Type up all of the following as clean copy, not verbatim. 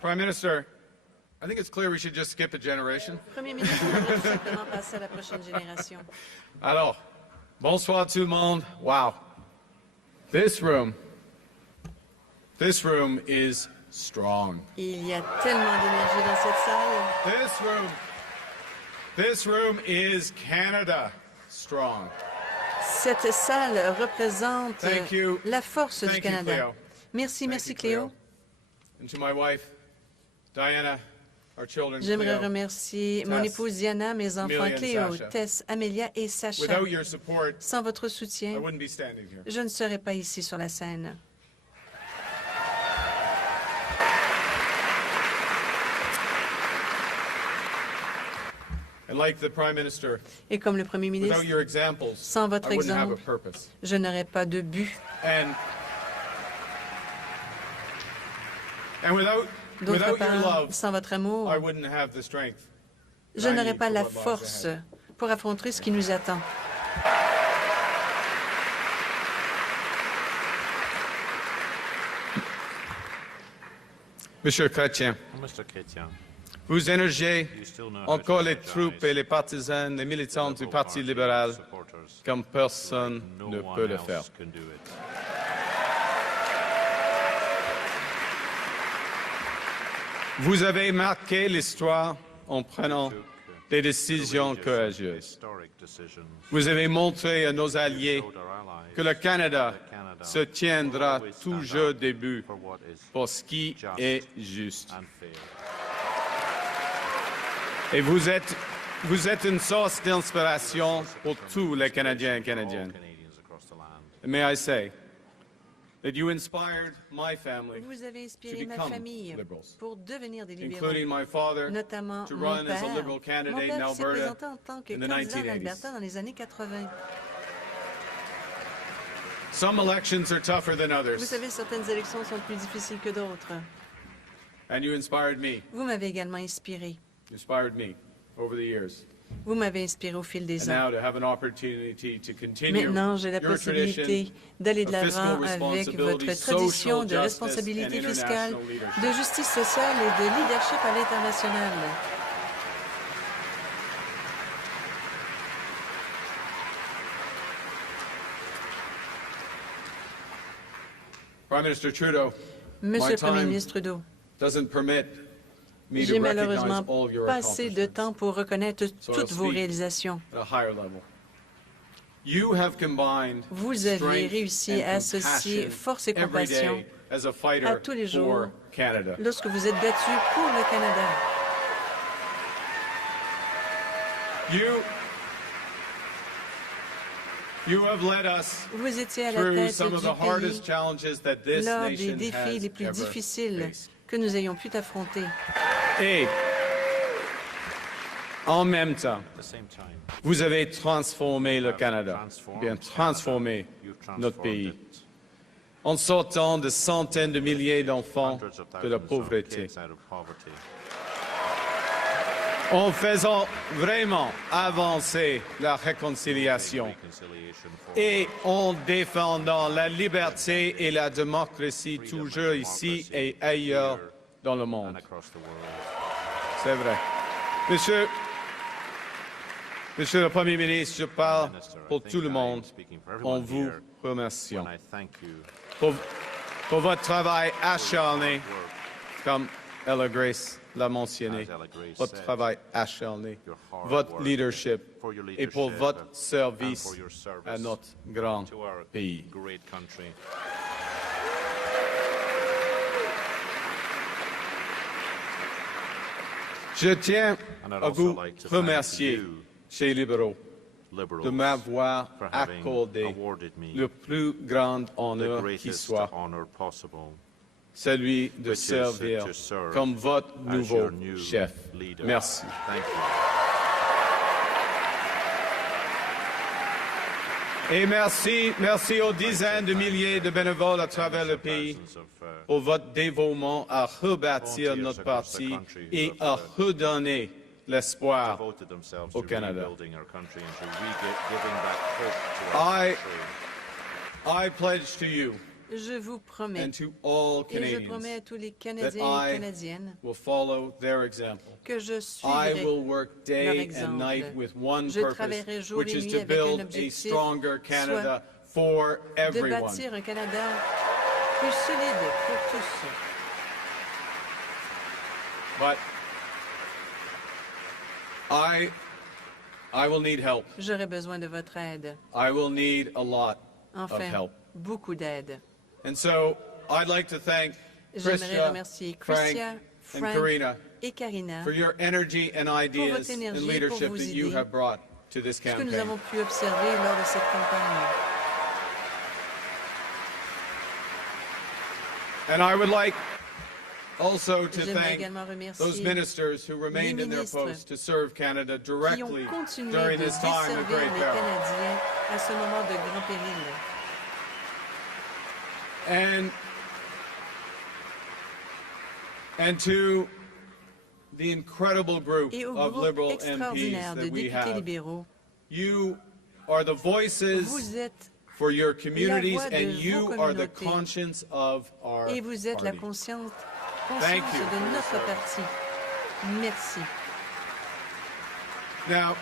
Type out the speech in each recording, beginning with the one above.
Prime Minister, I think it's clear we should just skip a generation. Premier ministre, on devrait tout simplement passer à la prochaine génération. Alors, bonsoir tout le monde. Wow. This room is strong. Il y a tellement d'énergie dans cette salle. This room is Canada strong. Cette salle représente la force du Canada. Cleo. Merci Cléo. And to my wife, Diana, our children, J'aimerais Cleo, remercier mon épouse Diana, mes enfants Amelia and Cléo, Sasha. Tess, Amelia et Sacha. Without your support, Sans votre I soutien, wouldn't be standing here. je ne serais pas ici sur la scène. And like the Prime Minister, Et comme le Premier ministre, without your examples, sans votre I wouldn't have a exemple, purpose. je n'aurais pas de but. And without D'autre your part, love, sans votre amour, I wouldn't have the strength. je I n'aurais need pas for la what lies force ahead. pour affronter ce qui nous attend. Monsieur Chrétien, Mr. Chrétien, vous énergez you still know how encore to les energize troupes et les partisans, les militants du Liberal Parti Party libéral supporters. comme personne No ne one peut le else faire. can do it. Vous avez marqué l'histoire en prenant des décisions courageuses. Historic decisions. Vous avez montré à nos alliés Showed our allies que le Canada Canada se tiendra will always stand toujours up debout for what is pour ce qui just est juste. and fair. Et vous êtes une source d'inspiration pour tous les Canadiens et All Canadiennes. Canadians across the land. And may I say that you inspired my family, Vous avez inspiré to ma become famille liberals, pour devenir des libéraux, including my father, notamment to mon run as a père. liberal Mon candidate in père s'est Alberta présenté en tant que in the candidat en 1980s. Alberta dans les années 80. Some elections are tougher than Vous others, savez, certaines élections sont plus difficiles que d'autres. and you inspired me. Vous m'avez également inspiré. You inspired me over the years. Vous m'avez inspiré au fil des And ans. now to have an opportunity to continue Maintenant, j'ai la your possibilité tradition d'aller de of fiscal l'avant avec votre responsibility, tradition social de justice, responsabilité and fiscale, international leadership. de justice sociale et de leadership à l'international. Prime Minister Trudeau, Monsieur my le Premier time ministre Trudeau, doesn't permit me to j'ai recognize malheureusement all of your pas assez de temps accomplishments pour reconnaître So toutes I'll vos speak réalisations. at a higher level. You have combined Vous avez strength réussi and à associer compassion force et every compassion day as a fighter à tous les jours for Canada. lorsque vous êtes battu pour le Canada. You have led us Vous étiez à la through tête some of the du hardest pays challenges that this lors des nation défis has les plus ever difficiles faced. que nous ayons pu affronter. Et en même temps, At the same time, vous avez transformé le Canada, bien transformé you've notre transformed pays, it. en sortant de centaines de milliers d'enfants Hundreds of de la thousands of pauvreté, kids out of poverty. en faisant vraiment avancer la réconciliation Reconciliation for et en défendant la liberté et la démocratie toujours ici et ailleurs dans le monde. and across the world. C'est vrai. Monsieur le Premier ministre, je parle Minister, I pour think tout le I am monde speaking for en everyone vous here remerciant when I thank you pour votre travail acharné, for comme Ella Grace l'a mentionné, As Ella Grace votre said, travail acharné, your hard votre work, leadership for your et pour leadership votre and service for your service à notre grand to our pays. great country. Je tiens And I'd à also vous like to remercier, thank you, chez Libéraux, liberals, de m'avoir for having accordé awarded me le plus grand the honneur qui greatest soit, honor possible, celui de which is servir to serve comme votre as nouveau your new chef. leader. Merci. Thank you. Et merci aux dizaines de milliers de bénévoles à travers le pays Thousands of, pour votre dévouement à rebâtir notre parti et à redonner l'espoir. devoted themselves au to Canada. rebuilding our country and to giving back hope to our country. I pledge to you Je vous promets, and to all et je promets à Canadians tous les that Canadiens et I Canadiennes will follow their example. que je I suivrai will work leur day and exemple. night with one Je purpose, travaillerai jour which et is nuit to avec un build a objectif, stronger Canada for de everyone. bâtir un Canada plus solide pour tous. But I will need help. J'aurai besoin de votre aide. I will need a lot of Enfin, help. beaucoup d'aide. And so I'd like to thank J'aimerais Christia, remercier Frank, Christia, and Frank Karina et Karina for your energy and ideas énergie, and pour leadership vos that you idées, have brought to this ce que nous campaign. avons pu observer lors de cette campagne. And I would like also to J'aimerais thank également those remercier ministers who remained in their ministres posts to serve Canada qui ont directly continué during de this time of desservir great les peril. Canadiens à ce moment de grand péril. And to the incredible group Et au of groupe Liberal extraordinaire MPs de that we députés have. libéraux, You are the voices vous êtes for your communities voix de and vos you are the communautés. conscience of our et vous êtes la party. conscience Thank you de for your notre service. parti. Merci. Now,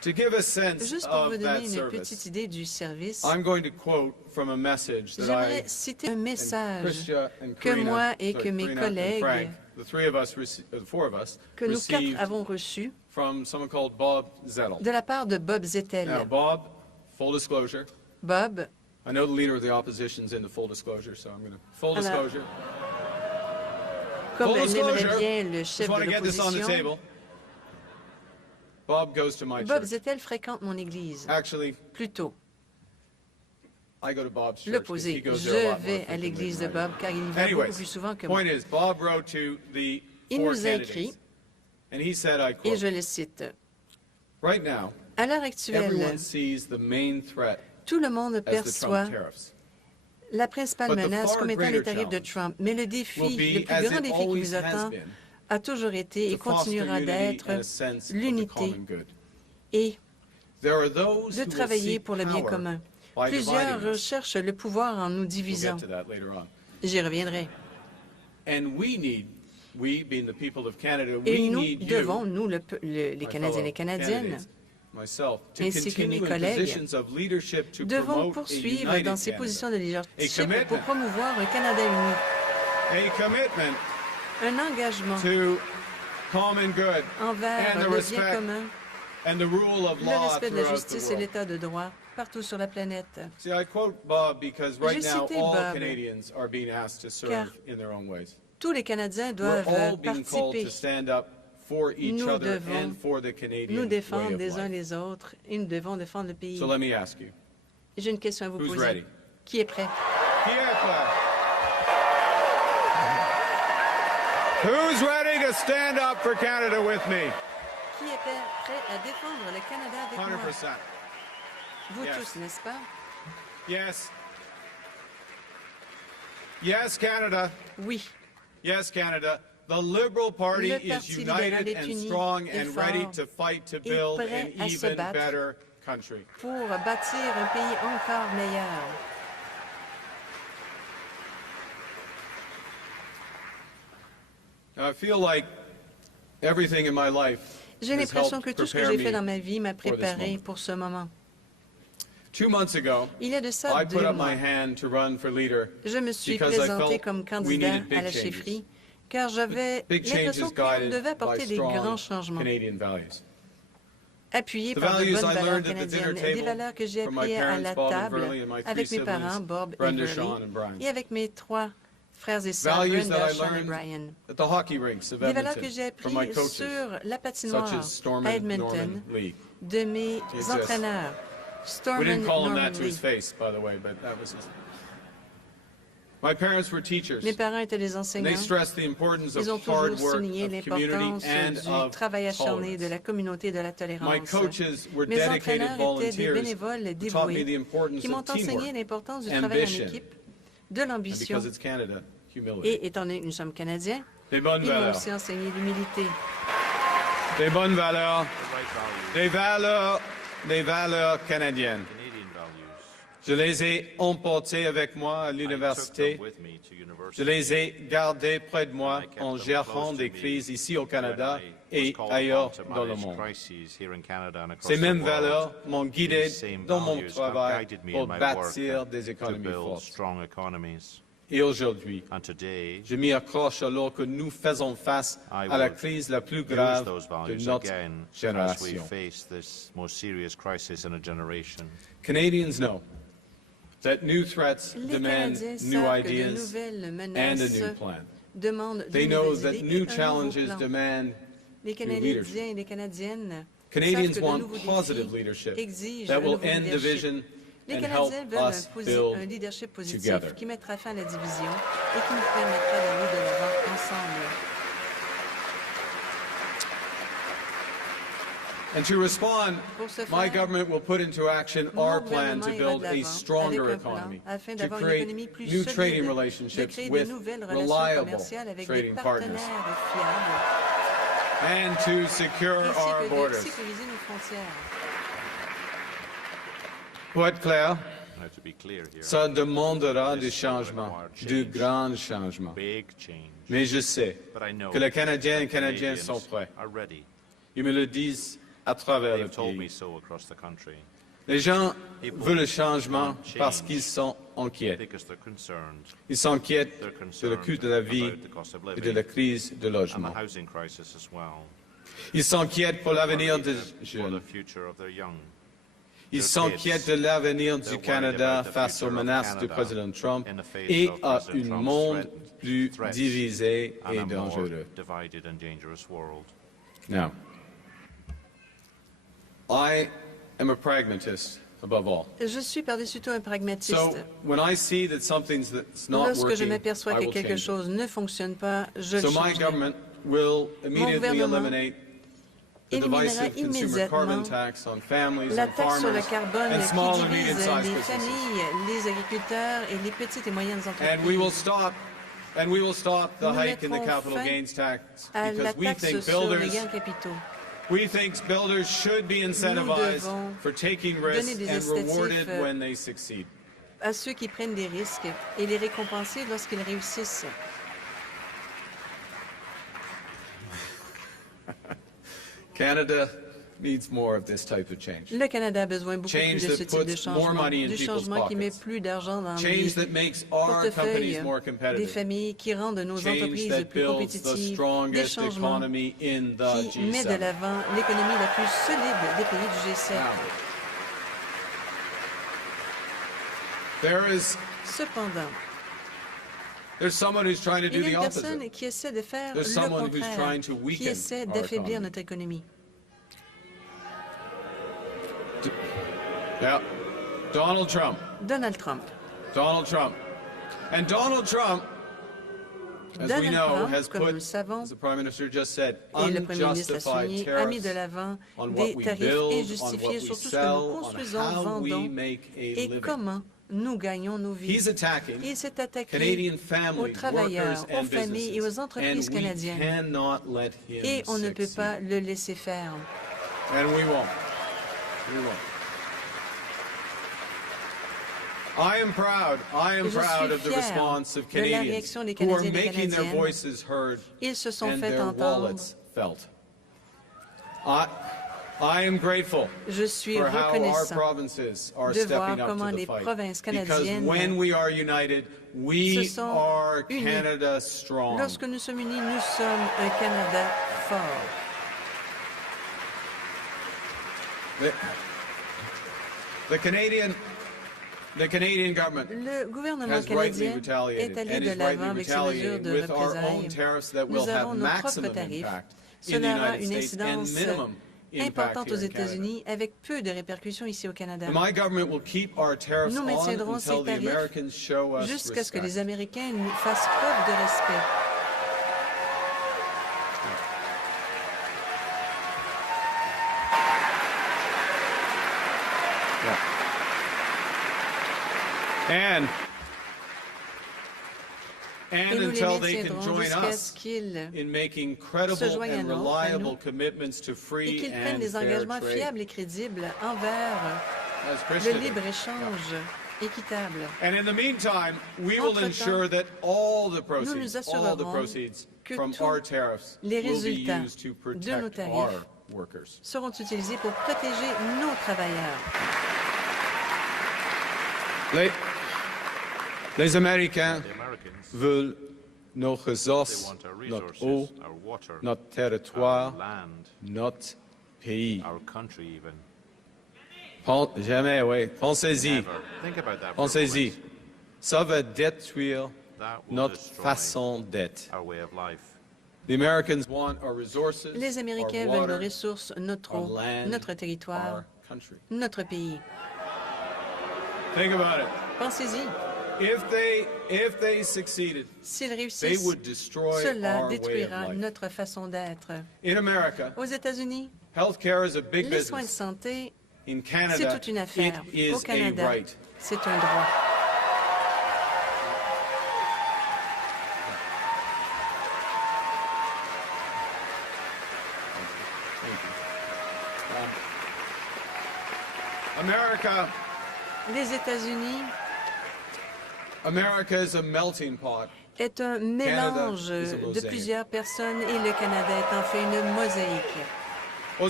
to give a sense Juste pour vous of that donner une petite service, idée du service, I'm going to quote from a message that I j'aimerais citer un and message Christia and que Karina, moi et sorry, que mes Karina and collègues, Frank, the three of us, the four of us, que nous quatre received avons reçu from someone called Bob Zettel. de la part de Bob Now, Zettel. Bob, full disclosure, Bob, I know the leader of the opposition's into full disclosure, so I'm going to full Alors, disclosure. comme Full l'aimerait disclosure. bien le Just chef want de to get this on the l'opposition, table. Bob goes to my Bob church. Zettel fréquente mon église. Actually, Plutôt, I go to Bob's church because he l'opposé. goes Je there a lot more vais à frequently l'église de than I do. Bob car il y va beaucoup Anyways, plus souvent que moi. point is, Bob wrote to the Il four nous a candidates, écrit, and he said, I et quote, je le cite, right now, à l'heure actuelle, everyone sees the main threat tout le monde as the perçoit Trump tariffs. la principale But the menace far comme étant greater les tarifs de challenge Trump. Mais le défi, will be, le plus as grand it défi qui always vous has attend been, a toujours été et to foster continuera unity d'être and a sense of the l'unité common good. et There are those de who will travailler seek pour le bien power commun. by Plusieurs dividing us. recherchent le pouvoir en nous We'll divisant. get to that later on. J'y reviendrai. And we being the people of Canada, Et we nous need you, devons, nous, les my Canadiens et les fellow Canadiennes, candidates, myself, to ainsi que mes continue in collègues, positions of leadership to devons promote a poursuivre united dans ces Canada. positions de leadership commitment. pour promouvoir un Canada uni, A commitment un engagement to common good envers and the le bien respect commun, and the rule of le law respect de la throughout justice the et world. l'état de droit partout sur la planète. See, I quote Bob because right J'ai now cité all Bob, Canadians are being asked to serve car in their own ways. Tous les Canadiens We're doivent all being called participer. to stand up for each Nous other devons and for the Canadian nous way défendre of les uns life. les autres et nous devons défendre le pays. So let me ask you, J'ai une question à vous who's poser. ready? Qui est prêt? Who's ready to stand up for Canada with me? Qui est prêt à défendre le Canada avec moi? 100%. Vous Yes. tous, n'est-ce pas? Yes. Yes, Canada. Oui. Yes, Canada. The Liberal Party Le is Parti libéral united est and uni strong et and ready fort to fight to et build an prêt à se even battre better country. pour bâtir un pays encore meilleur. Now, I feel like everything in my life J'ai has l'impression helped que tout ce que prepare j'ai fait me. dans ma vie m'a for this préparé moment. pour ce moment. 2 months ago, Il y a de ça I put 2 up mois. my hand to run for leader Je me suis because I présenté felt comme we candidat needed big à la changes. chefferie car j'avais Big l'impression changes qu'on guided devait by apporter des grands strong changements, Canadian values. appuyés The par de values bonnes I valeurs learned at the dinner canadiennes, des table valeurs que j'ai from my apprises à parents, la Bob and table Verly, and my three avec mes parents, siblings, Bob et Brenda, Verly, Sean, and Brian. et avec mes 3 frères et sœurs, Values Brenda, that I Sean et learned Brian. at the hockey rinks of Des valeurs que Edmonton j'ai from my apprises coaches, sur la such patinoire as à Stormin Edmonton Norman Lee. de mes exists. entraîneurs, We Stormin didn't call him Norman that to his Lee. face, by the way, but that was his. My parents were teachers. Mes parents étaient des And enseignants. they stressed the importance Ils ont of hard toujours work, souligné of community, l'importance and du of travail acharné, de la tolerance. communauté et de la My tolérance. coaches were Mes dedicated entraîneurs étaient des volunteers bénévoles who taught me the dévoués importance qui m'ont of enseigné teamwork. l'importance du travail en ambition, équipe, de And l'ambition because it's Canada, humility. et, étant donné que nous sommes Canadiens, Des bonnes ils m'ont valeurs. aussi enseigné l'humilité. Des bonnes valeurs. The right values, Des valeurs canadiennes. Canadian values. Je les ai emportés avec moi à I took l'université. them with me to university. Je les ai gardés près de moi I kept en them gérant close to des me crises ici au when Canada I was et called ailleurs upon to dans le manage monde. crises here in Canada and across Ces the mêmes world. valeurs m'ont guidé These same dans mon values have travail guided me pour in my bâtir work des to économies build fortes. strong economies. Et aujourd'hui, And today, je m'y accroche alors que nous faisons face I à la would crise la plus use grave those de values notre again as we génération. face this most serious crisis in a generation. Canadians know that new threats Les demand Canadiens new savent que de ideas nouvelles and a menaces new plan. demandent They de know nouvelles that idées new et un challenges nouveau plan. demand Les new Canadiens leadership. et les Canadiennes Canadians savent que de want nouveaux positive défis leadership exigent that un will nouveau end leadership. division Les and Canadiens help veulent us un build leadership positif together. qui mettra fin à la division et qui nous permettra d'aller de l'avant ensemble. And to respond, Pour ce my faire, government will put into action mon our plan gouvernement to ira build de a l'avant stronger avec un plan economy, afin to d'avoir une create économie plus new trading solide, de relationships créer de with nouvelles relations reliable commerciales avec des trading partners, partenaires fiables and to secure ainsi our que de borders. sécuriser nos frontières. Pour être clair, Now, to be clear here, ça demandera des This will changements, require de change. grands changements. big change. Mais je sais But I know que les Canadiens et that Canadiens Canadians sont prêts. are ready. Ils me le disent à travers le They've told me pays. so across the country Les gens People veulent le changement want change. parce qu'ils sont inquiets. because they're concerned Ils s'inquiètent They're de concerned le coût de la vie about the cost of et de living la crise de and the logement. housing crisis as well. Ils s'inquiètent pour l'avenir des For the jeunes. future of their young. Ils s'inquiètent de l'avenir du Canada face aux menaces du président Trump et à un monde plus divisé And et a more dangereux. divided and dangerous world. Now, I am a pragmatist above all. Je suis par-dessus tout un pragmatiste. So when I see that something's that's not Lorsque je working, m'aperçois I que will quelque change it. chose ne fonctionne pas, je So le my changerai. government will immediately gouvernement eliminate the éliminera divisive consumer carbon immédiatement tax on families la and taxe sur le farmers carbone and small qui and divise medium-sized les businesses. familles, les agriculteurs et les petites et moyennes And we will entreprises. stop the Nous hike in the mettrons capital fin gains tax à la because we taxe think sur les builders gains capitaux. should be incentivized devons for taking donner risks des and incitatifs, rewarded when they succeed. À ceux qui prennent des risques et les récompenser lorsqu'ils réussissent. Canada needs more of this type of change. Le Canada a besoin beaucoup Change plus de that ce type de puts more changement, money in du people's changement qui met pockets. plus d'argent dans Change les that makes our companies portefeuilles more des competitive. familles, qui rendent nos Change entreprises that plus builds the compétitives, des strongest changements economy in the qui met de G7. l'avant l'économie la plus solide des pays du G7. Now, there is Cependant, there's someone who's trying to do il y a the une personne opposite. qui essaie de faire There's le someone who's contraire, trying to qui weaken essaie our d'affaiblir economy. notre économie. Yeah, Donald Trump. Donald Trump. Donald Trump. And Donald Trump, as we Donald know, Trump, has comme nous put, le savons, as the Prime Minister just said, et le Premier ministre l'a unjustified souligné, a mis de tariffs l'avant on des what we tarifs build, on what injustifiés we sur tout ce que sell, nous on construisons, how we vendons make a et living. comment nous gagnons nos vies. He's attacking Il s'est attaqué Canadian aux families, travailleurs, workers, aux and familles et aux businesses. entreprises And we canadiennes. cannot let him Et on ne peut succeed. pas le laisser faire. And we won't. We won't. I am proud Je suis of the fier response of de la Canadians réaction des who are Canadiens et des making their Canadiennes. voices heard Ils se sont and fait their entendre. wallets felt. I am grateful Je suis for how our reconnaissant provinces are de voir stepping up comment to the les fight. provinces Because canadiennes when we are united, we se sont are unies. Canada strong. Lorsque nous sommes unis, nous sommes un Canada fort. The Canadian government Le gouvernement has rightly canadien retaliated est allé and de is l'avant rightly avec ses mesures retaliating de with our own représailles. tariffs that will Nous avons have nos propres maximum tarifs. impact in the Cela aura United une States and incidence minimum impact importante aux here in Canada. États-Unis avec peu de répercussions ici au Canada. My government will keep our tariffs Nous on maintiendrons ces until the tarifs Americans show us jusqu'à ce que les respect. Américains nous fassent preuve de respect. And Et nous les until they can maintiendrons join jusqu'à us ce qu'ils in making credible se joignent à and nous, reliable commitments to et free qu'ils prennent and des fair engagements trade. fiables et crédibles envers As le Christians, libre-échange équitable. And in the meantime, we will Entre-temps, ensure that all the nous nous assurerons que from tous our tariffs les will be résultats used to de nos protect tarifs our workers. seront utilisés pour protéger nos travailleurs. Les Américains The Americans, veulent nos they ressources, want our notre resources, eau, our water, notre our territoire, land, notre pays. our country even. Jamais, oui. Pensez-y. Never. Think about that for a Pensez-y. moment. Ça va détruire That will notre destroy façon d'être. our way of life. The Americans want our resources, Les Américains our veulent water, nos ressources, notre our eau, land, notre territoire, our country. notre pays. Think about it. Pensez-y, If they succeeded, s'ils they réussissent, would destroy cela our way of détruira life. notre façon d'être. In America, Aux États-Unis, healthcare is a big les soins de business. santé, In c'est Canada, toute une it affaire. Au is a Canada, right. c'est un droit. America Les États-Unis is a melting pot. est un mélange is a de mosaic. plusieurs personnes et le Canada est en fait une mosaïque. Aux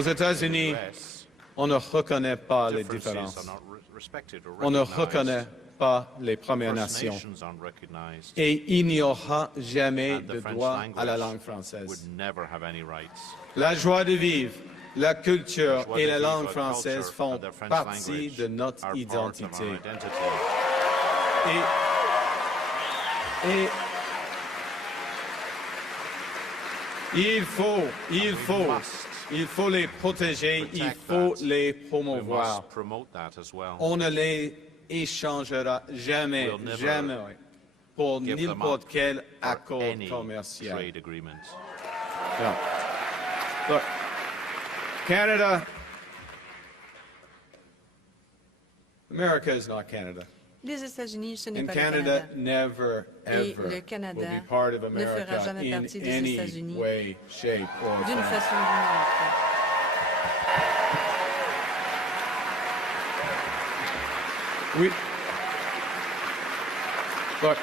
États-Unis, Yes, on ne reconnaît pas les differences différences. are not respected or On ne recognized. reconnaît pas les Premières First Nations. Nations aren't recognized. Et il n'y aura jamais And the de French droit à la language langue française. would never have any rights. La joie de vivre, la culture Joie et de la vivre, langue culture française font and the French partie language de notre are part of identité. our identity. Et il faut les protéger, il Protect faut that. les We promouvoir. must promote that as well. On ne les échangera jamais, We'll never jamais pour give them n'importe up quel for accord any commercial. trade agreement. Yeah. Look, Canada, America is not Canada. Les États-Unis, ce n'est And pas le Canada Canada. never, Et ever le Canada will be part of ne fera America jamais in partie des any États-Unis way, shape, or D'une form. façon ou d'une autre. We, look,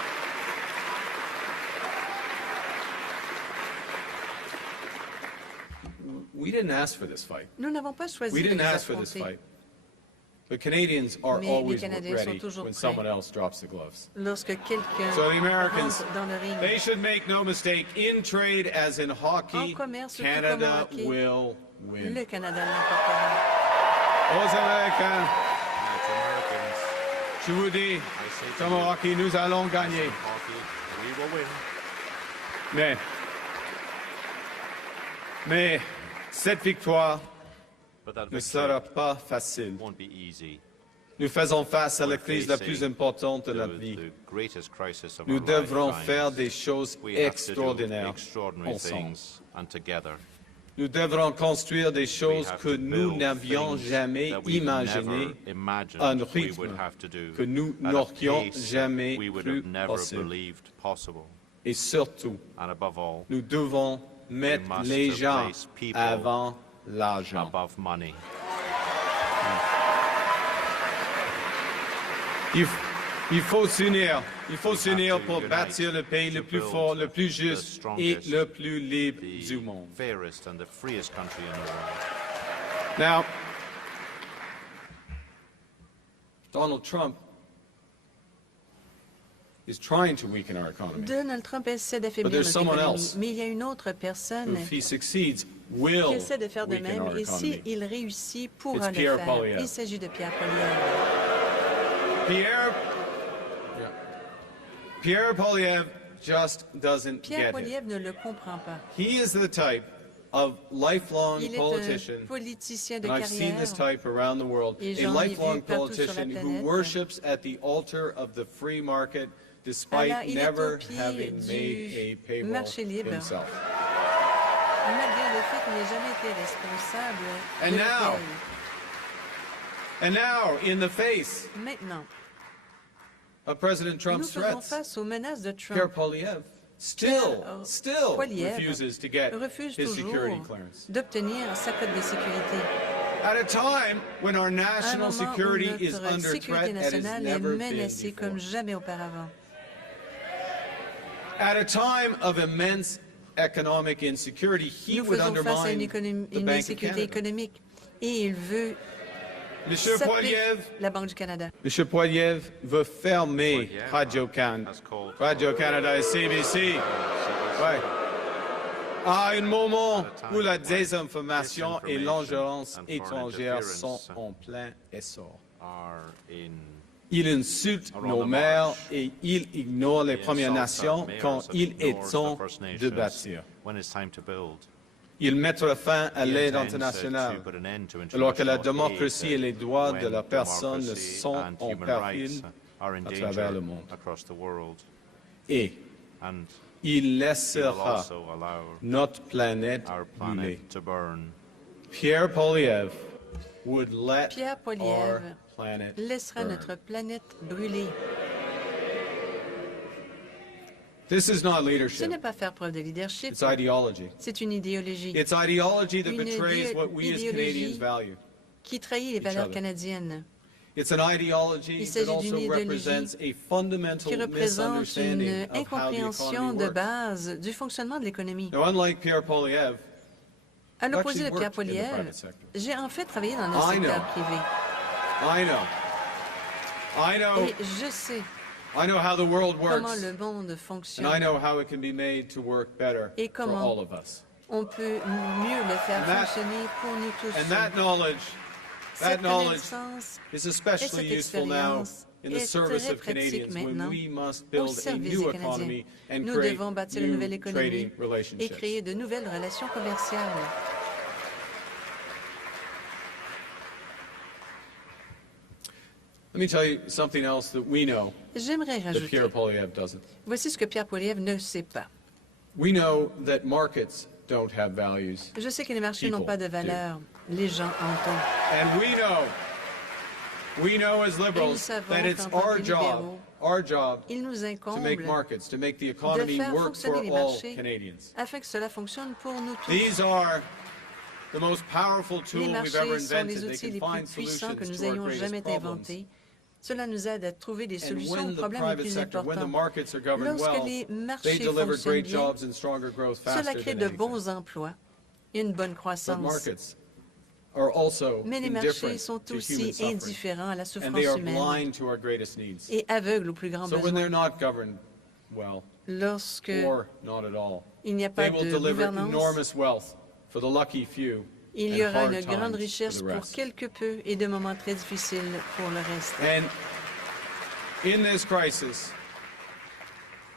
we didn't ask for this fight. Nous n'avons pas choisi We de didn't les ask for this affronter. fight. The Canadians are Mais les always Canadiens ready sont toujours when prêts. someone else drops the gloves. Lorsque quelqu'un So the Americans, rentre dans le ring, they should make no mistake, in trade as in hockey, En commerce, tout comme au Canada hockey, will win. le Canada l'emportera. Aux Américains, And to Americans, je vous dis, I say to comme au you, hockey, nous allons in gagner. hockey, we will win. Mais cette victoire But that ne victory sera pas facile. won't be easy. Nous faisons face à la We're crise la facing plus importante de notre vie. the greatest crisis of Nous our devrons lifetimes. faire des choses We have to do extraordinaires extraordinary ensemble. things and together. Nous devrons construire des We choses have que to nous build n'avions things jamais that we've imaginées, never imagined un we rythme would have to do, que nous at a n'aurions pace jamais we would cru have never possible. believed possible. Et surtout, And above all, nous devons mettre must les gens place people avant l'argent. above money. Il faut s'unir. Il faut We have s'unir to pour unite bâtir le pays le to plus build fort, le plus the juste et strongest, le plus libre The du monde. fairest and the freest country in the world. Now, Donald Trump is trying to weaken our economy. Donald Trump essaie d'affaiblir there's notre someone économie, else mais il y a une autre personne If he succeeds, qui will essaie de faire de weaken même, our et economy. s'il réussit, pourra It's le Pierre faire. Poilievre. Il s'agit de Pierre Poilievre. Pierre Poilievre just doesn't Pierre get it. Poilievre ne le comprend pas. He is the type of lifelong Il est politician, un politicien de and I've seen carrière. this type around the world, Et a j'en ai vu lifelong partout sur la politician who planète. worships at the altar of the free market despite Alors, il est never au pied having du made a payroll marché libre. himself. Malgré le fait qu'il n'ait jamais été responsable And de now- l'hôtel. And now, in the face Maintenant, of President nous Trump's faisons threats, face aux menaces de Pierre Trump. Poilievre Pierre still Poilievre refuses to get refuse his security toujours clearance. d'obtenir sa cote de sécurité. At a time when our À un national moment où security is notre under sécurité threat as it's nationale est never been menacée before. comme jamais auparavant. At a time of immense economic insecurity, he Nous would faisons face à undermine the une Bank of insécurité Canada. économique et il veut Monsieur saper Poiliev, la Banque du Canada. Monsieur Poiliev veut fermer Poiliev Radio-Canada. has called Radio-Canada et CBC. Ouais. À un moment où la désinformation et l'ingérence étrangère sont en plein essor. are in Il insulte nos maires et il ignore les the Premières insults our Nations mayors quand and il est ignores the temps First de Nations bâtir. when it's time to build. Il mettra fin à He l'aide intends to internationale, put an end to alors que la international démocratie aid et les droits de when la personne democracy sont and en human péril rights are in à danger travers le monde. across the world. Et And il he will laissera also allow notre planète our brûler. planet to burn. Pierre Poilievre would let Pierre our Poilievre planet laissera burn. notre planète brûler. This is not Ce leadership. n'est pas faire preuve de leadership, It's ideology. c'est une idéologie It's ideology that Une betrays what we as idéologie Canadians value. qui trahit les valeurs other. canadiennes, It's an ideology Il that s'agit also d'une idéologie represents a fundamental qui représente misunderstanding une of how the incompréhension economy de works. base du fonctionnement de l'économie. Now, unlike Pierre Poilievre, À l'opposé de actually Pierre worked in the Poilievre, private sector. j'ai en fait travaillé dans le I secteur know. privé. I know Et je sais how the world comment works, le monde and fonctionne. I know how it can be made to work better Et for comment all of us. On peut mieux le faire And that- fonctionner pour nous tous. And that knowledge Cette knowledge connaissance is especially cette useful now expérience in the est service très of pratique Canadians when maintenant we must au build a service new des economy Canadiens. and Nous create devons bâtir une nouvelle new économie trading et relationships. créer de nouvelles relations commerciales. Let me tell you something else that we know J'aimerais that rajouter, Pierre Poilievre doesn't. voici ce que Pierre Poilievre ne sait pas. We know that markets don't have values, Je sais que les marchés n'ont People pas de valeur. Les gens en ont. and we know as liberals savons that it's qu'en tant our que job, Il nous to incombe make markets, to make the economy faire work for fonctionner les all marchés Canadians. afin que cela fonctionne pour nous tous. These are the most powerful Les tool we've ever marchés sont invented. les They outils can les plus find puissants que solutions nous to our ayons jamais greatest problems. inventés. Cela nous aide à trouver des And solutions aux when the problèmes les private plus sector, when the importants. markets are governed Lorsque well, les they marchés deliver fonctionnent great bien, jobs and stronger growth cela faster crée than de anything. bons emplois et une bonne But croissance. markets are also Mais les marchés indifferent sont to human aussi suffering, indifférents à la and souffrance they are humaine blind to our greatest needs. et aveugles aux plus grands So when besoins. they're not governed well, Lorsque or not at all, il n'y a they pas will de deliver gouvernance, enormous wealth for the lucky few il y and aura hard une grande times richesse for the pour rest. quelque peu et de moments très difficiles pour le reste. And in this crisis,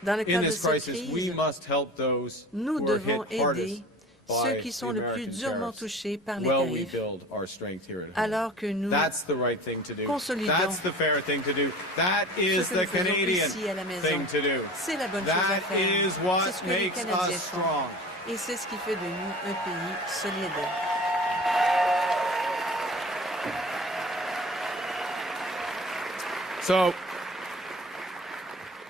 Dans le in cadre de this cette crisis, we crise, must help those nous who are devons hit hardest aider ceux by qui the sont le plus American durement tariffs touchés par les while we tarifs, build our strength here at home. alors que nous That's the right thing to do. consolidons That's the fair thing to do. That ce is que the nous faisons Canadian ici à la maison. thing to do. C'est la bonne chose à That faire. is C'est what ce que les makes Canadiens us font. strong. Et c'est ce qui fait de nous un pays solide.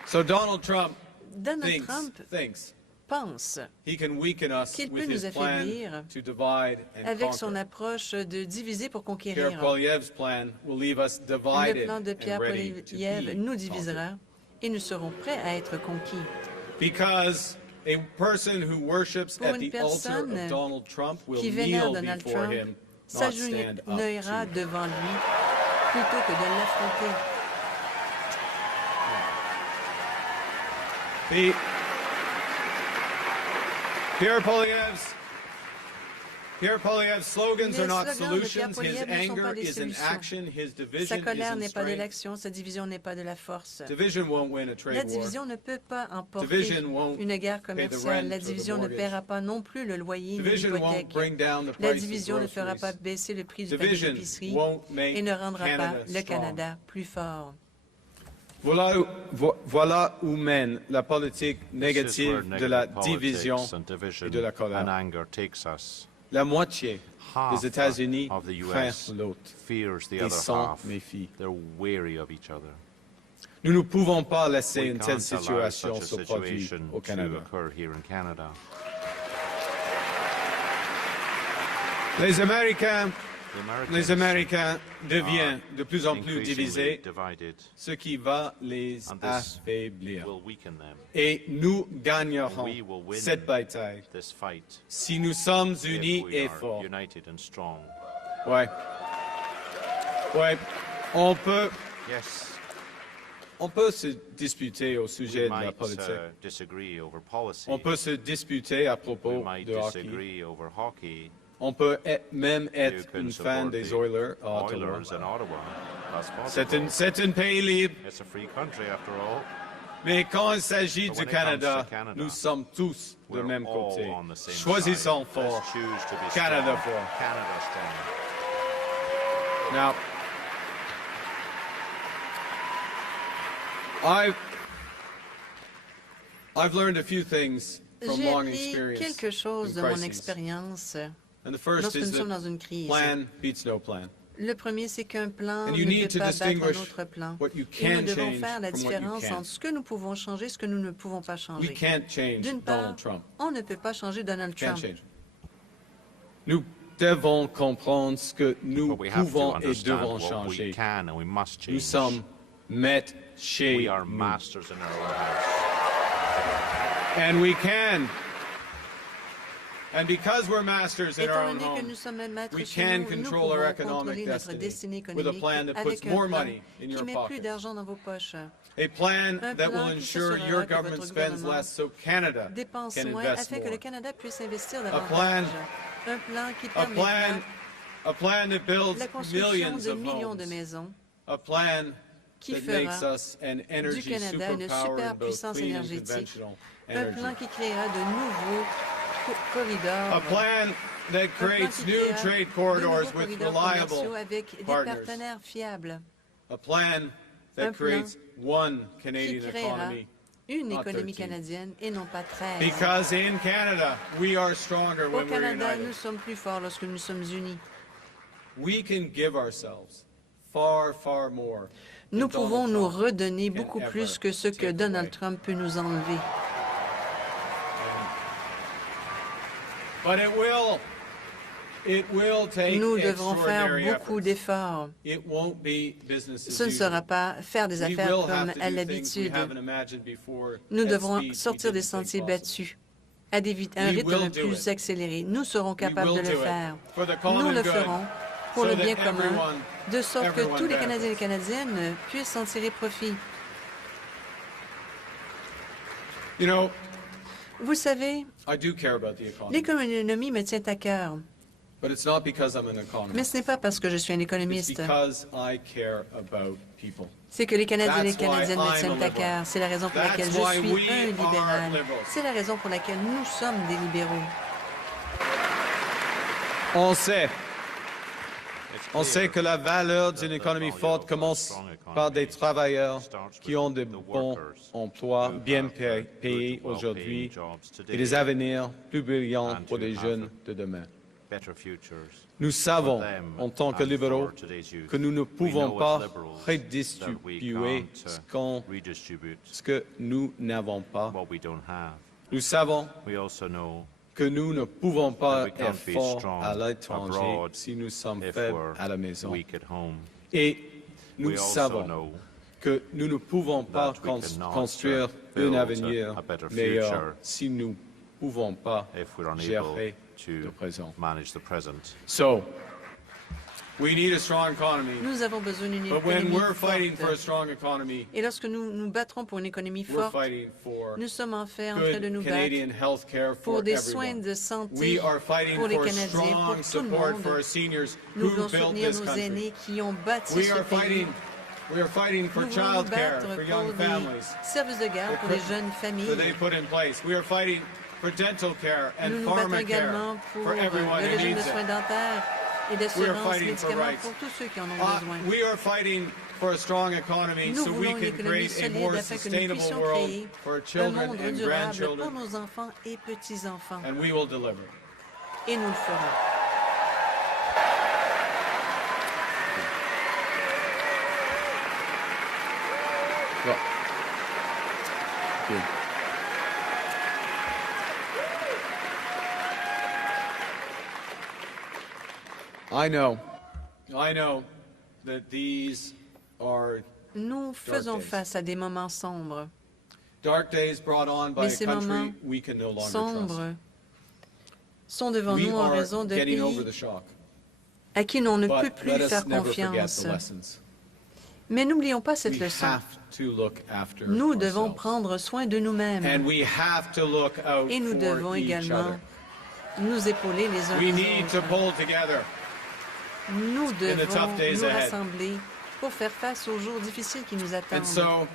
So Donald Trump Donald Trump thinks pense, he can weaken us qu'il peut with his nous plan affaiblir to divide and avec son conquer. approche de diviser pour Pierre conquérir. Poilievre's plan will leave us Le divided plan de and Pierre ready to Poilievre be nous conquered. divisera et nous serons prêts à être conquis. Because a person who worships Pour at une the altar personne of Donald Trump will qui vénère kneel Donald before Trump him, not stand up s'agenouillera to. devant lui plutôt que de l'affronter. Pierre Poilievre's slogans Les are not slogans de Pierre solutions. His Poilievre ne sont anger pas des is in solutions. action. His Sa division colère is in n'est pas de strength. l'action, sa division n'est pas de la force. Division won't win a La trade war. division ne peut pas emporter Division won't une guerre pay the commerciale. rent La or the division ne mortgage. paiera pas non plus le loyer ni Division won't l'hypothèque. bring down the La price of division ne fera pas groceries. baisser le prix du panier Division d'épicerie won't make et ne rendra pas Canada le strong. Canada plus fort. Voilà où mène la politique This is where négative de la negative division politics and division et de la and colère. anger takes us. La moitié Half des États-Unis of the craint US l'autre fears the et other s'en half. méfie. They're wary of each other. Nous ne pouvons pas laisser We une telle can't allow situation such se a produire situation au to Canada. occur here in Canada. Les Américains Les Américains deviennent are de plus en plus increasingly divisés, divided, ce qui va les and this affaiblir. will weaken them. Et nous gagnerons We will win cette bataille this fight si nous sommes if unis we et are forts. united and strong. Ouais. Ouais. Yes, On peut se disputer au sujet we de la might politique. disagree over policy. On peut se disputer à We propos might de hockey. disagree over hockey. On peut même You être can une support fan des the Oilers à Ottawa. Oilers in Ottawa. That's possible. C'est un pays libre, It's a free country after all. mais quand il s'agit But du when it comes Canada, to Canada, nous sommes tous de We're même all côté. on the same Choisissons side. fort. Let's choose to be Canada strong. fort. Canada strong. Now, I've learned a few things from J'ai long appris experience quelque chose in de mon crises. expérience And the first lorsque is nous sommes that dans une crise. plan beats no plan. Le premier, c'est qu'un plan And ne you need peut to pas battre un distinguish autre plan. what you Et nous can devons change faire la from what you différence can't. entre ce que nous pouvons changer et ce que nous ne pouvons pas We changer. can't change D'une part, Donald Trump. on ne peut pas changer Donald Can't Trump. change. Nous devons comprendre ce que nous But we have to pouvons et understand devons what changer. we can and we must change. Nous sommes maîtres chez We are nous. masters in our own house. And we can. And because we're masters in our Étant own donné que home, nous sommes maîtres we chez can nous, nous control our pouvons economic contrôler notre destiny destinée with a économique plan that avec puts un more plan money in qui your met plus pockets. d'argent dans vos poches. A plan Un that will plan qui ensure s'assurera your que government votre spends gouvernement less so Canada dépense can moins invest afin que more. le Canada puisse investir plan- davantage. Un plan qui A permettra plan that builds la construction millions de of millions de homes. maisons A plan qui that fera makes us an energy du Canada une superpower in both superpuissance clean and énergétique. conventional Un plan energy. qui créera de nouveaux corridors. A plan that Un plan creates qui new créera trade de corridors nouveaux with corridors commerciaux reliable avec des partners. partenaires fiables. A plan that Un plan creates one Qui Canadian créera economy. une not économie 13. canadienne et non pas 13. Because in Canada, we are stronger Au when we're Canada, nous united. sommes plus forts lorsque nous sommes unis. We can give ourselves far, far more. than Nous pouvons nous Donald Trump redonner can beaucoup ever plus que ce que take Donald away. Trump peut nous enlever. But it will take Nous devrons faire extraordinary beaucoup efforts. d'efforts. It won't be business as Ce ne usual. sera pas faire des We affaires will comme have to à do things we l'habitude. haven't imagined before Nous at devrons speeds we sortir des didn't think sentiers possible. battus à un We rythme will do plus it. accéléré. Nous serons capables will de le do it faire. for the Nous common le good, ferons pour so le that bien commun, everyone- de sorte que everyone tous les Canadiens et les benefits. Canadiennes puissent en tirer profit. You know, Vous savez, I do care about the economy, l'économie me tient à cœur, but it's not because I'm an mais economist. ce n'est pas parce que je suis un It's économiste. because I care about people. C'est que les Canadiens et les That's why Canadiennes me I'm a tiennent à liberal. cœur. C'est la raison pour laquelle That's why je suis we un are libéral. liberals. C'est la raison pour laquelle nous sommes des libéraux. On sait It's clear que la valeur d'une that the économie value forte of a commence strong par des economy travailleurs starts qui ont de with the bons workers emplois who bien have payés good, aujourd'hui well-paying jobs today et des avenirs plus brillants and pour to les have jeunes de demain. better futures. Nous savons, for them en tant que and libéraux, for today's youth. que nous ne We pouvons know as pas liberals that we redistribuer can't redistribute ce que nous n'avons pas. what we don't have. Nous savons We also know que nous ne pouvons pas that we can't être be forts strong à l'étranger abroad si nous sommes if faibles we're à la maison. weak at home. Et nous We also savons know que nous ne pouvons pas that we cannot construire build un avenir a better meilleur future si nous ne pouvons pas if we're unable gérer le to présent. manage the present. So, we need a strong economy, Nous avons besoin d'une but when économie we're fighting for a forte. strong economy, Et lorsque nous nous battrons pour une économie we're forte, fighting for nous sommes en fait en train de good nous battre Canadian health care pour for des soins everyone. de santé We are fighting pour les for Canadiens, pour strong tout le support for monde. our seniors Nous who voulons built soutenir this nos country. aînés qui ont bâti We ce are pays. fighting for Nous voulons nous child care battre for young pour des families services de garde pour les jeunes that they familles. put in place. We are fighting for dental care Nous and nous battons pharma care également pour for everyone le who régime de needs soins it. dentaires et We are d'assurance fighting for médicaments rights. pour tous ceux qui en ont besoin. We are fighting for a strong economy Nous so we voulons une can économie create a more solide afin que nous sustainable puissions world créer for our un children monde and durable pour grandchildren, nos enfants et petits-enfants. and we will deliver. Et nous le ferons. Well, good. I know I know that these are Nous faisons days. face à des moments sombres. Dark days brought on by Mais a ces country moments we can no longer trust. sombres sont devant We nous en are raison de getting over pays the shock. à qui l'on ne peut But plus let us faire never forget confiance. the lessons. Mais n'oublions pas cette We leçon. have to look after Nous devons ourselves. prendre soin de nous-mêmes And we have to look out et nous for devons each également other. nous épauler les uns We les need to autres. pull together. Nous devons tough days nous ahead. rassembler pour faire face aux jours difficiles qui nous And attendent. so,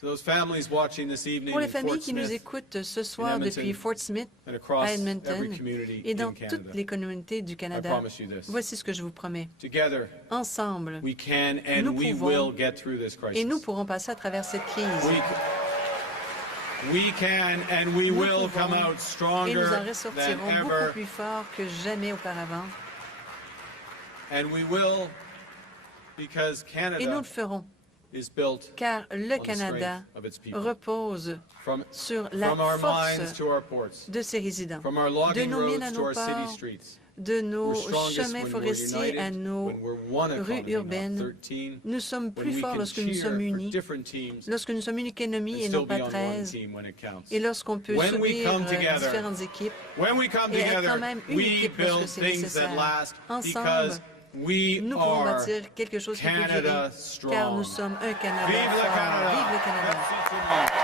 to those families watching this evening Pour les in familles Fort qui nous Smith écoutent ce soir Edmonton, depuis Fort Smith, and across à every Edmonton community et dans in toutes Canada, les communautés du I Canada, promise you this. voici ce que je vous promets. Together, Ensemble, we can and Nous we pouvons will get through this et nous crisis. pourrons passer à travers cette crise. We can and we Nous will pouvons come out et stronger nous en than ressortirons beaucoup ever, plus forts que jamais auparavant. and we will because Et nous Canada le ferons, is built car le on the Canada strength of its people. repose From sur la our minds force to our ports, de ses résidents, from our de logging nos mines à roads to nos our city ports, streets. de nos We're strongest chemins when we're forestiers à united, nos when we're one rues economy, not urbaines. 13, Nous sommes when plus we forts can lorsque nous cheer sommes for unis, different teams lorsque nous sommes une économie and et still non be pas on one 13, team when it counts. et lorsqu'on peut When we subir come together, différentes équipes When we come et être together, quand même une we équipe build lorsque c'est things that nécessaire. last Ensemble, because we nous pouvons are bâtir quelque chose qui peut Canada durer, car nous strong. sommes un Canada Vive le fort. Canada! Vive le Canada! Merci tout le monde.